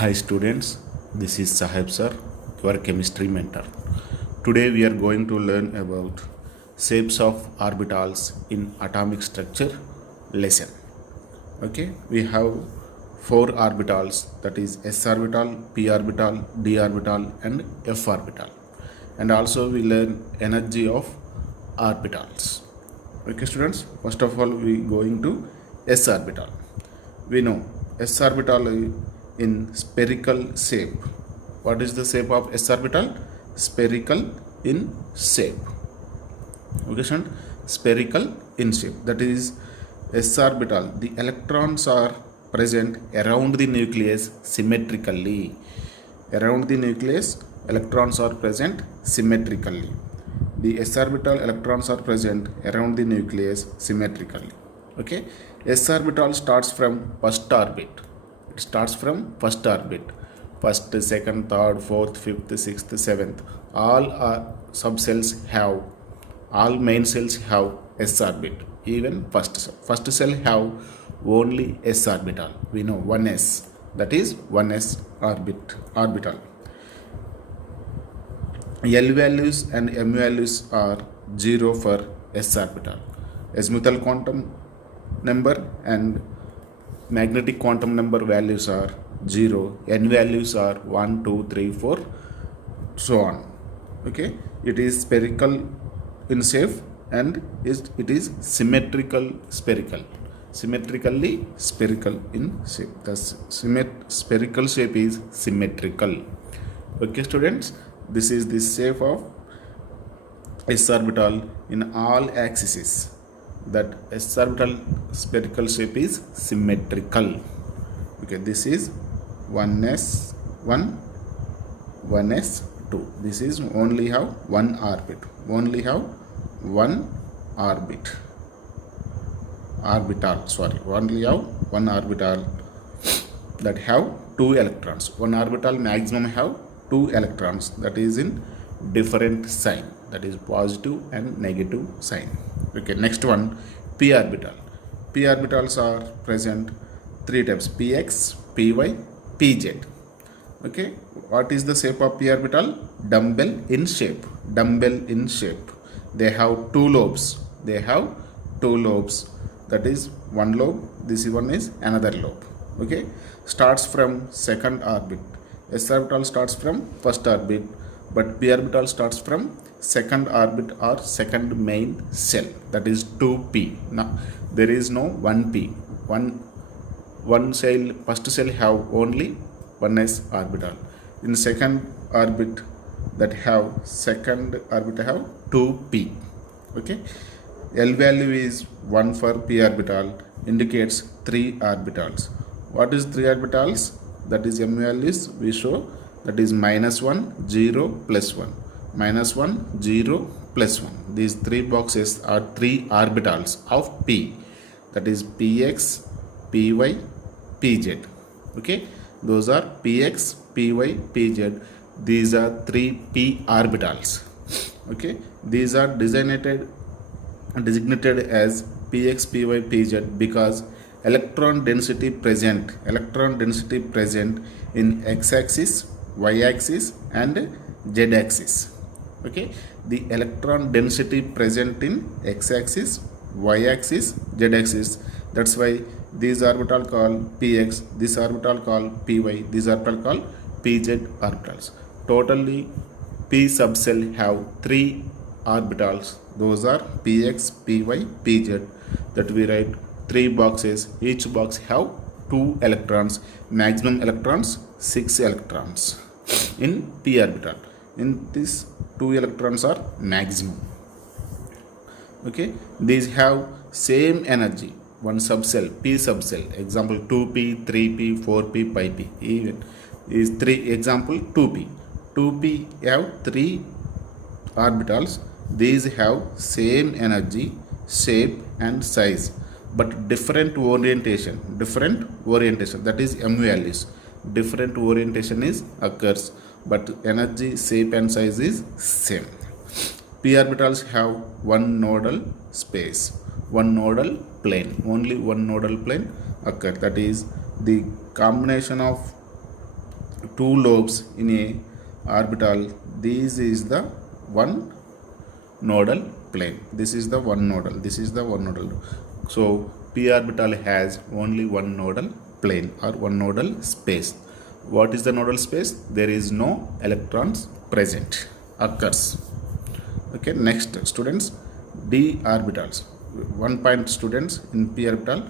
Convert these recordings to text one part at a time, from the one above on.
Hi students, this is Sahib sir, your chemistry mentor. Today we are going to learn about shapes of orbitals in atomic structure lesson. Okay, we have four orbitals, that is s orbital, p orbital, d orbital and f orbital. And also we learn energy of orbitals. Okay students, first of all we going to s orbital. We know s orbital in spherical shape. What is the shape of s orbital? Spherical in shape. Okay son, spherical in shape. That is s orbital, the electrons are present around the nucleus symmetrically. Around the nucleus electrons are present symmetrically. The s orbital electrons are present around the nucleus symmetrically. Okay, s orbital starts from first orbit. It starts from first orbit. First, second, third, fourth, fifth, sixth, seventh. All subcells have, all main cells have s orbit. Even first cell have only s orbital. We know 1s. That is 1s orbital. L values and m values are 0 for s orbital. Azimuthal quantum number and magnetic quantum number values are 0. N values are 1, 2, 3, 4, so on. Okay, it is spherical in shape and it is spherical. Symmetrically spherical in shape. The spherical shape is symmetrical. Okay students, this is the shape of s orbital in all axes. That s orbital spherical shape is symmetrical. Okay, this is 1s1, 1s2. This is only have one orbit. Only have one orbital. Only have one orbital that have two electrons. One orbital maximum have two electrons. That is in different sign. That is positive and negative sign. Okay, next one, p orbital. P orbitals are present three types: px, py, pz. Okay, what is the shape of p orbital? Dumbbell in shape. Dumbbell in shape. They have two lobes. That is one lobe. This one is another lobe. Okay, starts from second orbit. S orbital starts from first orbit, but p orbital starts from second orbit or second main cell. That is 2p. Now there is no 1p. One cell, first cell have only 1s orbital. In second orbit have 2p. Okay, L value is 1 for p orbital, indicates 3 orbitals. What is 3 orbitals? That is m values we show. That is -1, 0, +1. -1, 0, +1. These three boxes are 3 orbitals of p. That is px, py, pz. Okay, those are px, py, pz. These are 3 p orbitals. Okay, these are designated as px, py, pz because electron density present in x-axis, y-axis and z-axis. Okay, the electron density present in x-axis, y-axis, z-axis. That's why these orbital called px, this orbital called py, this orbital called pz orbitals. Totally p subcell have 3 orbitals. Those are px, py, pz. That we write 3 boxes. Each box have 2 electrons. Maximum electrons 6 electrons in p orbital. In this 2 electrons are maximum. Okay, these have same energy. One subcell, p subcell. Example 2p, 3p, 4p, 5p. Even is 3. Example 2p. 2p have 3 orbitals. These have same energy, shape and size, but different orientation. That is m values. Different orientation is occurs, but energy, shape and size is same. P orbitals have one nodal space, one nodal plane. Only one nodal plane occur. That is the combination of two lobes in a orbital, this is the one nodal plane. This is the one nodal. This is the one nodal. So p orbital has only one nodal plane or one nodal space. What is the nodal space? There is no electrons present occurs. Okay, next students, d orbitals. 1 point students, in p orbital.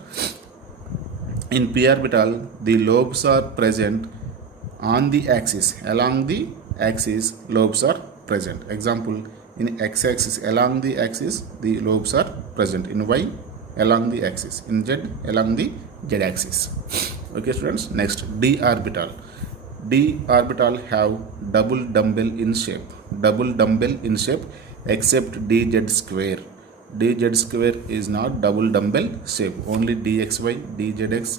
In p orbital, the lobes are present on the axis. Along the axis, lobes are present. Example, in x-axis, along the axis, the lobes are present. In y, along the axis. In z, along the z-axis. Okay students, next d orbital. D orbital have double dumbbell in shape. Double dumbbell in shape except dz square. Dz square is not double dumbbell shape. Only dxy, dzx,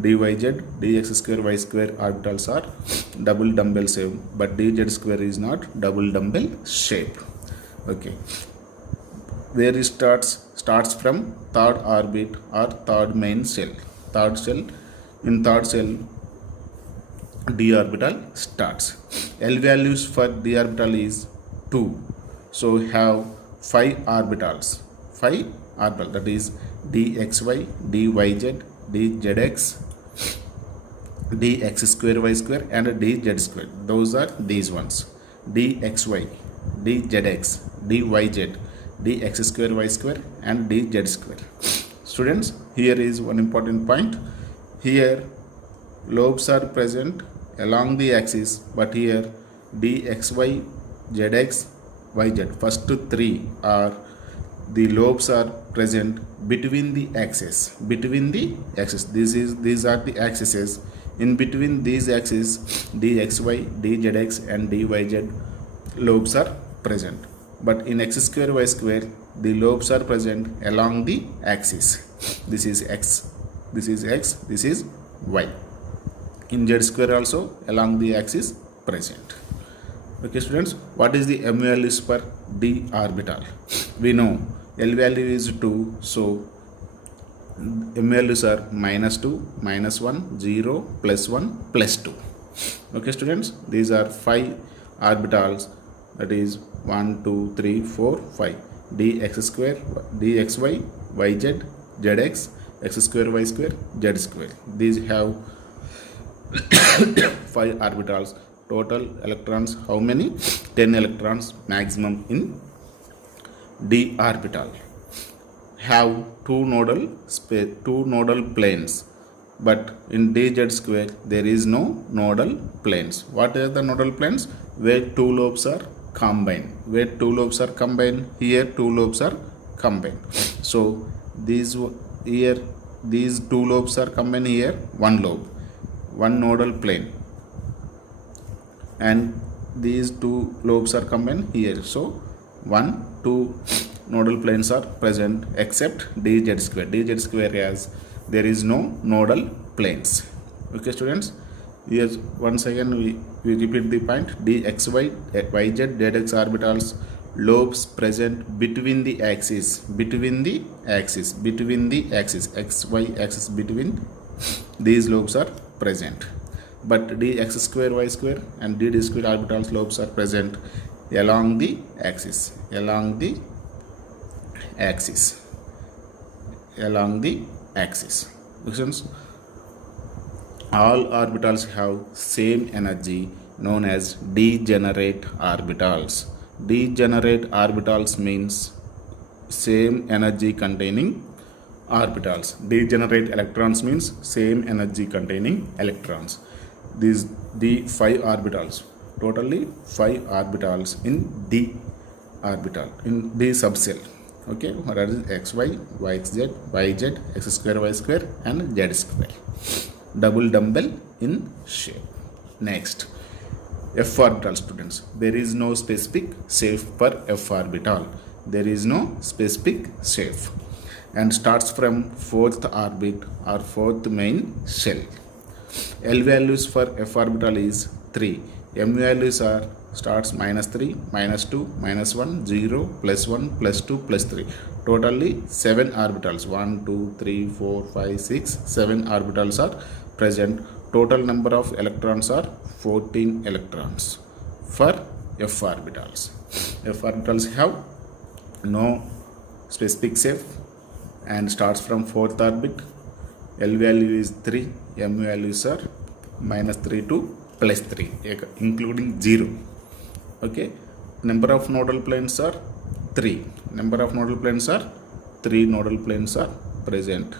dyz, dx square, y square orbitals are double dumbbell shape, but dz square is not double dumbbell shape. Okay, where it starts from third orbit or third main shell. Third shell, in third shell d orbital starts. L values for d orbital is 2. So we have 5 orbitals. 5 orbital, that is dxy, dyz, dzx, dx square, y square and dz square. Those are these ones. dxy, dzx, dyz, dx square, y square and dz square. Students, here is one important point. Here lobes are present along the axis, but here dxy, zx, yz, first 3 are the lobes are present between the axis. Between the axis, these are the axes. In between these axes, dxy, dzx and dyz lobes are present. But in x square, y square, the lobes are present along the axis. This is x, this is x, this is y. In z square also along the axis present. Okay students, what is the m values for d orbital? We know L value is 2, so m values are -2, -1, 0, +1, +2. Okay students, these are 5 orbitals, that is 1, 2, 3, 4, 5. dx square, dxy, yz, zx, x square, y square, z square. These have 5 orbitals. Total electrons how many? 10 electrons maximum in d orbital. Have two nodal planes, but in dz square there is no nodal planes. What are the nodal planes? Where two lobes are combined. Where two lobes are combined, here two lobes are combined. So these here, these two lobes are combined, here one lobe, one nodal plane, and these two lobes are combined here. So 2 nodal planes are present except dz square. Dz square has, there is no nodal planes. Okay students, here once again we repeat the point. dxy, yz, zx orbitals lobes present between the axis, between the axis, xy axis, between these lobes are present. But dx square, y square and dd square orbitals lobes are present along the axis, along the axis. All orbitals have same energy, known as degenerate orbitals. Degenerate orbitals means same energy containing orbitals. Degenerate electrons means same energy containing electrons. These the 5 orbitals, totally 5 orbitals in d orbital, in d subcell. Okay, what are xy, yz, yz, x square, y square and z square. Double dumbbell in shape. Next, f orbital students. There is no specific shape for f orbital. There is no specific shape, and starts from 4th orbit or 4th main shell. L values for f orbital is 3. M values are starts -3, -2, -1, 0, +1, +2, +3. Totally 7 orbitals. 1, 2, 3, 4, 5, 6, 7 orbitals are present total number of electrons are 14 electrons for f orbitals. F orbitals have no specific shape and starts from 4th orbit. L value is 3, M values are -3 to +3, including 0. Okay, number of nodal planes are 3. Number of nodal planes are 3 nodal planes are present.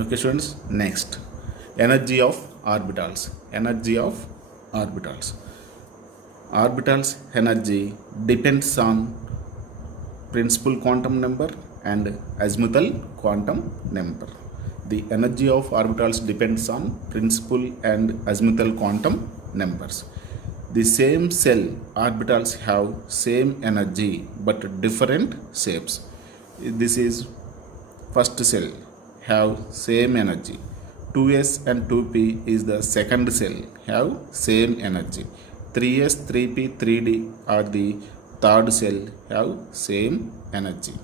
Okay students, next, energy of orbitals. Energy of orbitals. Orbitals energy depends on principal quantum number and azimuthal quantum number. The energy of orbitals depends on principal and azimuthal quantum numbers. The same cell orbitals have same energy but different shapes. This is first cell have same energy. 2s and 2p is the second cell have same energy. 3s, 3p, 3d are the third cell have same energy.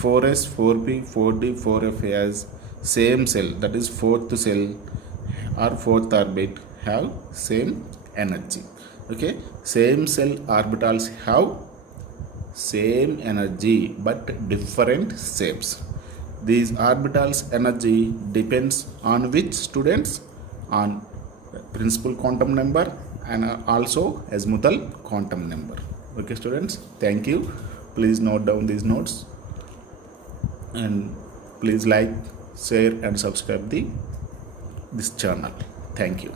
4s, 4p, 4d, 4f has same cell, that is fourth cell or fourth orbit have same energy. Okay, same cell orbitals have same energy but different shapes. These orbitals energy depends on which students? On principal quantum number and also azimuthal quantum number. Okay students, thank you. Please note down these notes and please like, share and subscribe this channel. Thank you.